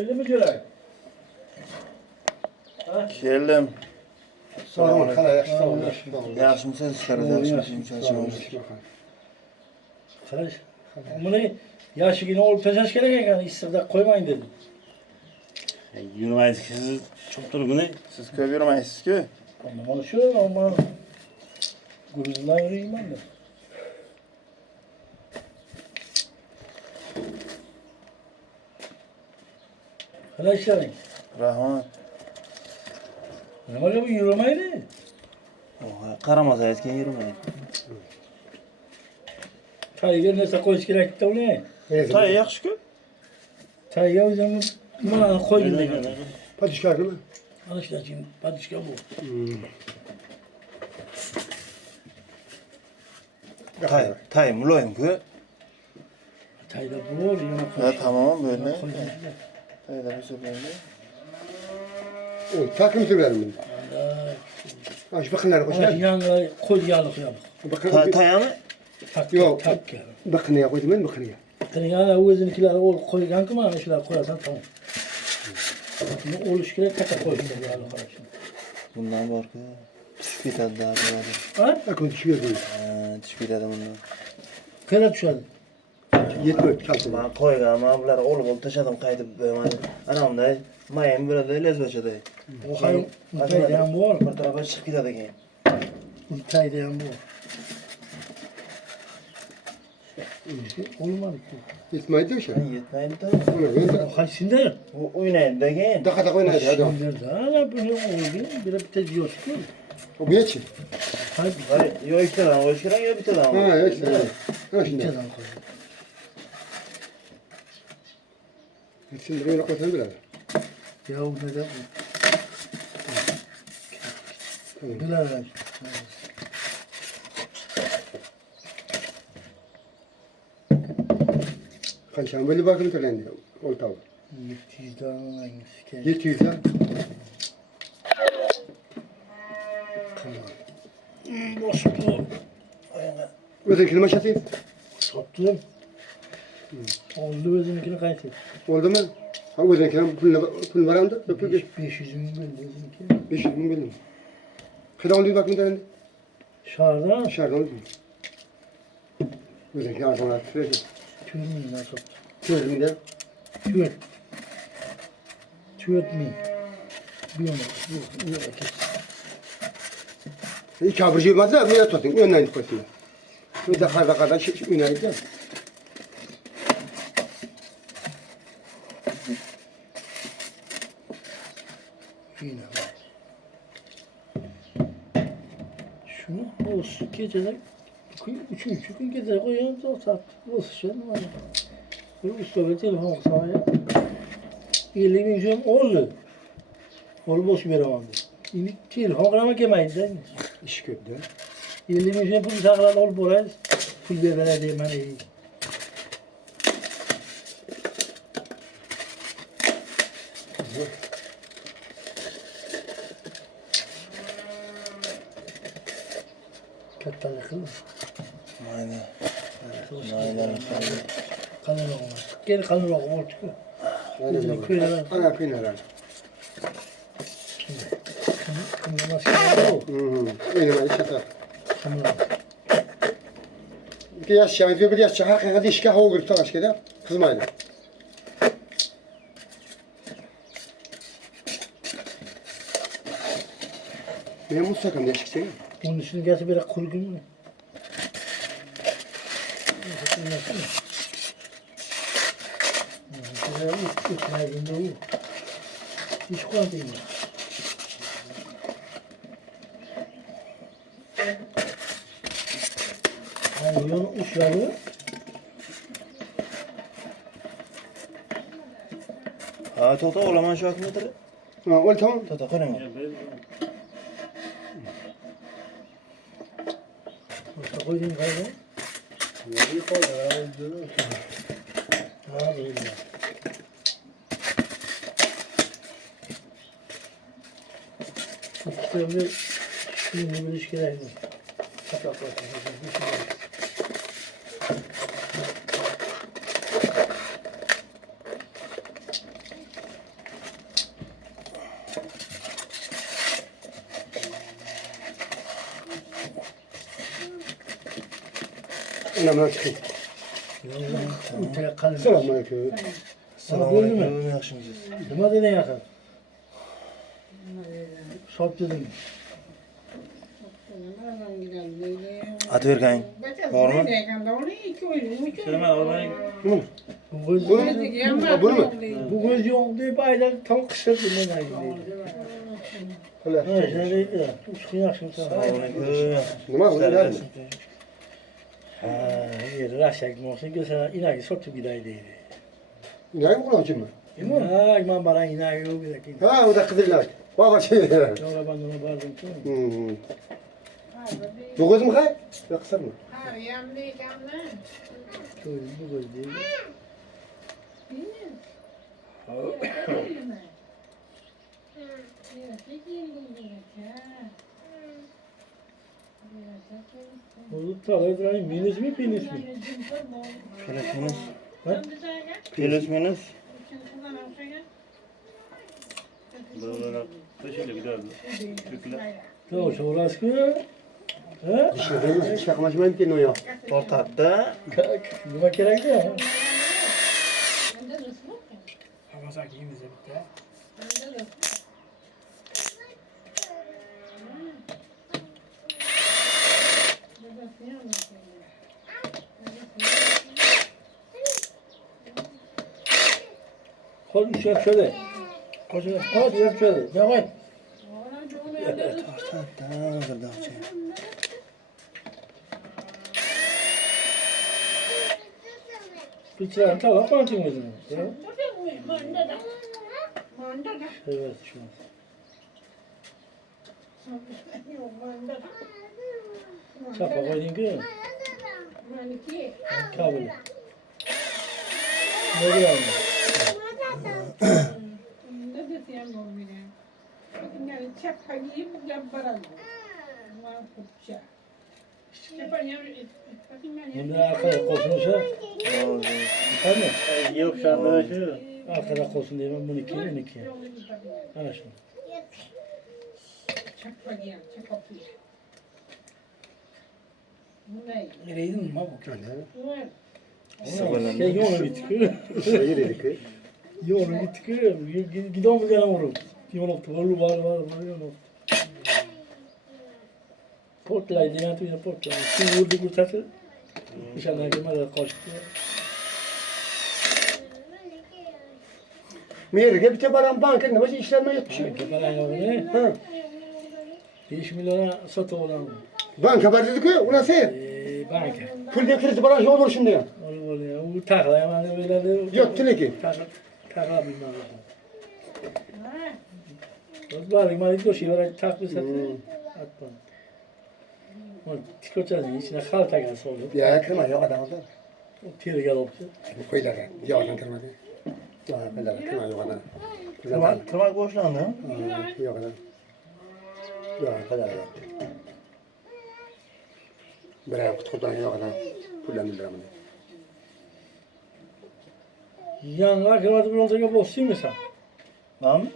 Geldi mi Cüray? Geldim. Sağ ol, hala yaxşı ol. Yaxshimisiz? Yaxshimisiz? Qarash. Buni yoshigini olib tashlash kerak ekan, issiqda qo'ymang dedim. Yurmaysiz siz çok durguni. Siz ko'p yurmaysiz-ku. Mana shu, men guruzlar yurayman da. Qanday ishlaring? Rahmat. Nimaga bu yurmaydi? Qaramasangiz keyin yurmaydi. Tayga narsa qo'yish kerak-da uni. Tay yaxshi-ku. Tayga o'zim nimalarni qo'ygin degan. Padişkar değil mi? Ana shunaqa padishka bu. Tay muloyim-ku. Tayda bu yana Ha tamam böyle. qo'ygan. Tayda bir böyle. O takım severim. Aç bakınlar koşar. Yanına qo'yganlik yo'q. Bakın. Tayami? Yok. Tak. Bakın ya koydum ben bakın ya. Yana o'zinikilar olib qo'ygan-ku, mana shular qo'yasan, tamam. Buni olish kerak, katta qo'yish kerak qarash. Bundan bor-ku. Tushib ketadi daha bo'ladi. Ha? Akın düşüyor böyle. Tushib ketadi bundan. Qara tushadi. Yetmiyor kalsın. Men qo'yganman, bular olib tashladim qaytib bo'lmadi. Ana bunday mayin bo'ladi, lezbachaday. O hayır, tayda ham bor. Bir tarafa chiqib ketadi keyin. Tayda ham bor. Olmadı-ku. Yetmeydi mi şey? Yetmaydi-da. Ona ben de. Qaysindi? Bu o'ynaydi-da keyin. Dakika oynaydı hadi. Ana buni oldi, bir bitta yo'q-ku. O bu yeçi. Hayır, Yo ikkitadan qo'yish kerak, yo bittadan. Ha yok işte. Ha şimdi. bittadan qo'y. Şimdi böyle koysan biraz. Ya o neden bu? Bilemem. Kaçan böyle bakın tölendi. Oltağı. 700'den hangisi ki? 700 ya. Bastı. Özel kelime şatayım. Sattım. Oldu özünkini kaçtı. Oldu mu? Ha özel kelime pul var mı? 500 bin özünki. 500 bin bildim. Kadar oldu bakın tölendi. Şarda Dışarıda oldu. Özel kelime sonra süreci. tüyürmeyin nasıl? Süreci de. Tüyür. Tüyürtmeyin. Bir yana. Bu kes. İki abici var da bir tutun. Önden koysun. Bir de kadar önden gideceğim. Yine. Şunu bu gecede üçüncü gün gecede koyuyoruz o saat. Bu sıçradım ama. Bir üstüne telefon sahaya. 50 bin şey oldu. Oldu boş bir zaman. Şimdi telefon kırama kemayız değil mi? İş kötü. 50 bin şey pul saklar olup orayız. Pul bebeler diye bana iyi. Kattalı kıl. Aynen. Kalın olmaz. Geri kalın olmaz. Bizim köyler. Ana kıynalar. Kımılmaz ki. Benim işe tak. Kımılmaz. Bir yaş şahit bir yaş şahit hadi işe hava gırta kaç kere kızmaydı. Benim mutlaka ne çıksa ya. Bunun üstüne gelse bir kuru gün mü? Hiç kolay değil mi? Yani yol uçları Ha, to'xta, olaman shu akkumulyatorni. Ha, ol tamam. To'xta, qo'ying. koydum kaydı. Neyi koy ya? Ha böyle. İşte bir şimdi bir ilişkiler mi? Anamdan çıkayım. Öteye kalın. Selamünaleyküm. Selamünaleyküm. Yaxşımısınız? Nima dedin yakın? Sop dedim. At vergin. Doğru mu? Bu göz Bunu mu? Bunu mu? Bu göz yok deyip aylar tam kısırdı ben ayı deydi. Hala. Ha sen deydi ya. Uçkun yakışım sana. Selamünaleyküm. Nima bu? Nerede? Ha yeri raşak olsun ki sana inaki sotu giday deydi. İnayım kulağım mı? Ha iman bana inaki yok bir dakika. Ha o da kızıllar. Baba şey. Sonra ben ona vardım ki. Bu göz mü kay? Yok kısır mı? Bu göz değil. Oğlum tarlayı minus mi penis mi? Pelis minus. Ha? Pelis minus. Böyle taşıyla giderdi. Türkler. Tamam şu orası ha? Dışarıda hiç yaklaşmayayım ki ne ya? Ortatta. Nima kerak ya? Havasak yiyimiz bitti. Kol üç yap şöyle. Koşun, kol yap şöyle. Devam et. Ortatta. Hazırda açayım. Bıçağın tava kontun gözünü. Evet şu an. Sapa koydun ki. Kabul. Ne diyor? Şimdi arkaya koşmuşa. Tabii. Yok şu anda şu. Arkada koşun diye ben bunu iki. Ana şunu. Nereydin mi bu? Anne. Şey yolu bitti. Şey dedik ki. Yolu bitti. Gidiyor mu gene vurup. Yolu var yolu. Potlaydı ben tuyuna potlaydı. Şimdi vurdu kurtardı. İnşallah gelmeden kaçtı. Meyirge bir tebaran bankın başı işlenme yok bir şey. Sanki bana ne? Ha. 5 milyona satı olan. Banka var dedik ki ona seyir. Banka. Pul de krizi bana yol var şimdi ya. Olur ya. Bu takla hemen böyle de. Yok tine ki. Takla bilmem. O var mı? Hadi doşi var takla satı. Atma. O tikoçazın içine halta gelsin olur. Ya kırma yok adam oldu. O tiri gel optu. Bu koylar ya. Yavaştan kırmadı. Ya koylar kırma yok adam. Tırmak boşlandı. Yok adam. Yok koylar yok. Bırak kutudan yok adam. Kullanılır ama. Yanlar kırmadı bir olacak boşsun mu sen? Tamam mı?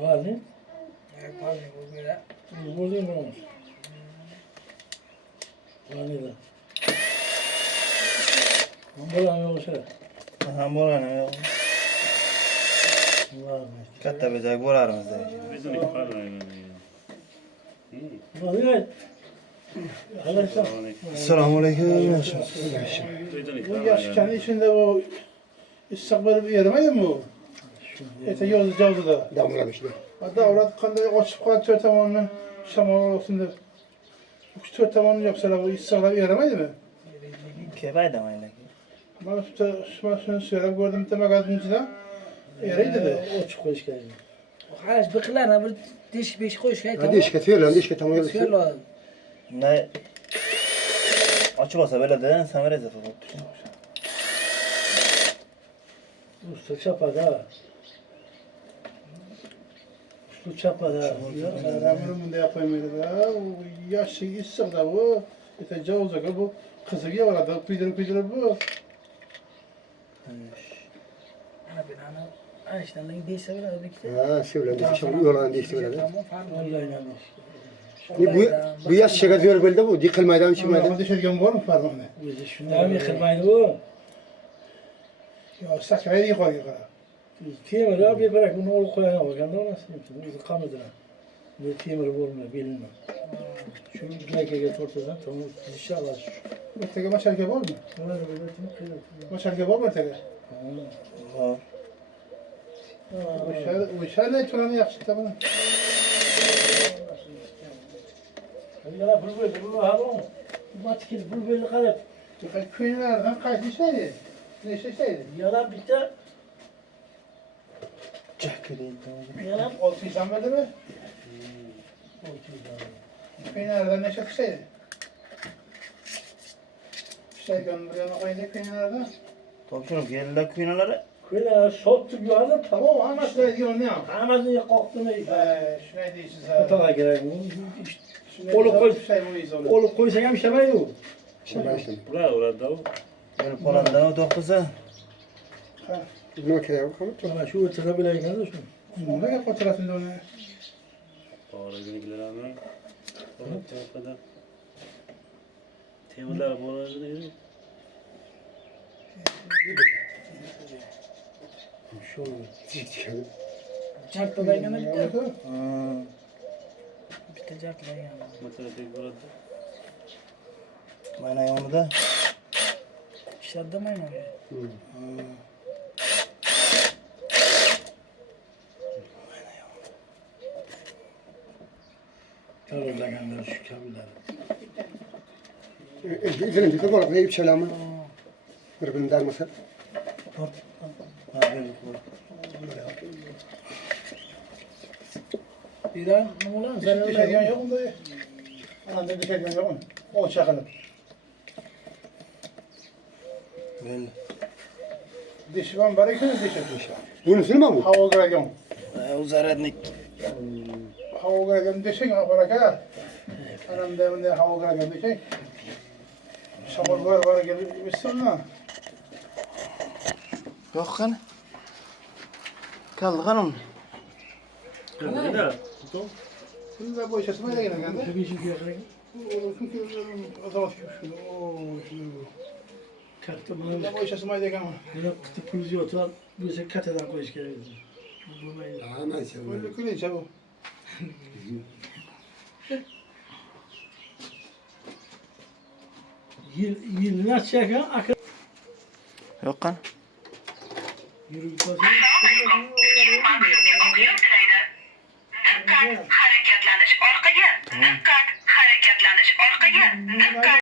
Var ne? Burada ne olmuş? Hani de. Ambulan yoksa. Aha boranı yok. Allah'ım. Katta bezak borarımız da. Bizim iki pardon yani. İyi. Hadi. Arkadaşlar. Selamünaleyküm. Bizim iki Bu pardon yaş yani. kendi içinde o istikbali bir yerimeydi mi o? Ete yolda cavdı da. Damlamışlar. Hatta avrat kandı açıp kaldı tört tamamını şamal olsun da. Bu tört tamamını yapsalar bu istikbali yerimeydi mi? Kebay da mayla ki. Bana şunu söyleyip gördüm de magazincide. Yereydi de. O çıkıyor işte. Hayır, bıklarına bir diş beş koş şey tamam. Hadi işe tüyor lan, işe tamam. Söyle. Ne? Açık olsa böyle de sen veririz zaten. Usta çapada. Usta çapada. Ben bunu da yapayım dedi da. O yaşı istik da bu. Ete cavuzda bu. Kızı var da pidiri bu. Ana ben ana. Einstein'ın değilse bile öbekte. Ha, söyle. Dışarı yolan değişti böyle. Vallahi inanmış. Bu yaş şaka diyor böyle de bu. Dikil maydan çıkmadı. Ama dışarı var mı parmağını? Bizi şundan yıkılmaydı bu. Ya sakayı yıkar yıkar. Temir abi bırak bunu ol koyana bak. Ben de nasıl yapayım? Bizi kanıdır ha. Bu temir vurmuyor beline. Şunu bileke get ortadan tamam inşallah. Öteki maşal kebap mı? Bunlar böyle temir. Maşal kebap mı öteki? Ha. O şöyle turanı yapsın tamam. Ya bulbul haram. Matkil bulbul kalep. Köylerden kaçtı şeydi. Ne şeydi? Yalan bitti. Çakırıydı. Yalan. Olsun insan böyle mi? Köylerden ne şeydi? Şey gönderiyorsun koydu köylerden. Topçunun yerinde kuyunaları. Kuyla sottuk yuvarlı tamam Tamam ama şöyle diyorsun ne yap? Amazın koktu ne? Şuraya değilsin sen. Katağa gerek. Şuraya Olup koy. şey bu iz olur. Olup koysan hem şemay yok. Şaka işte. Burada o. Böyle Polanda'da o doktorsa. Bu makine yok ama. Ama şu ortada bile geldi şu. Ne kadar fotoğrafında onu? Doğru günlükler ama. O kadar. Temirler bu arada değil. Şu olur. Çarpıdan yana bitti. Ha. Bitti çarpıdan yana. Matematik burada. Mayna onu da. İşlerdemeyin oraya. Tarla genler şu kabiler. İzlenin bir de kolak ne bir şey ama. Birbirinin darması. Ha böyle koy. Bir an ne ulan sen Dışarı yan öyle. yok mu dayı? Anadolu dışarı yan yok mu? O çakalı. Böyle. Dişi var bari ki dişi. Bunun sınır mı bu? Hava gıragım. Uzarednik. Hava gıragım dişi ya baraka. Anam devinde hava gıragım dişi. Şamur var gelip misin lan? Yok kan. Kaldı kanım. Ne de? Şimdi de bu işe sımaya gelin geldi. Bir şey yok. Çünkü o zaman şunu şunu. Kattı bunu. Bu işe sımaya gelin. Böyle kıtı pulzi oturan bir şey kateden koyuş gerekir. Bu böyle. Aman sen. Böyle külünce bu. Yıllar çeken akıl. Yok kan. Yürü gitmez. Dikkat hareketleniş orqaga. Dikkat hareketleniş orqaga. Dikkat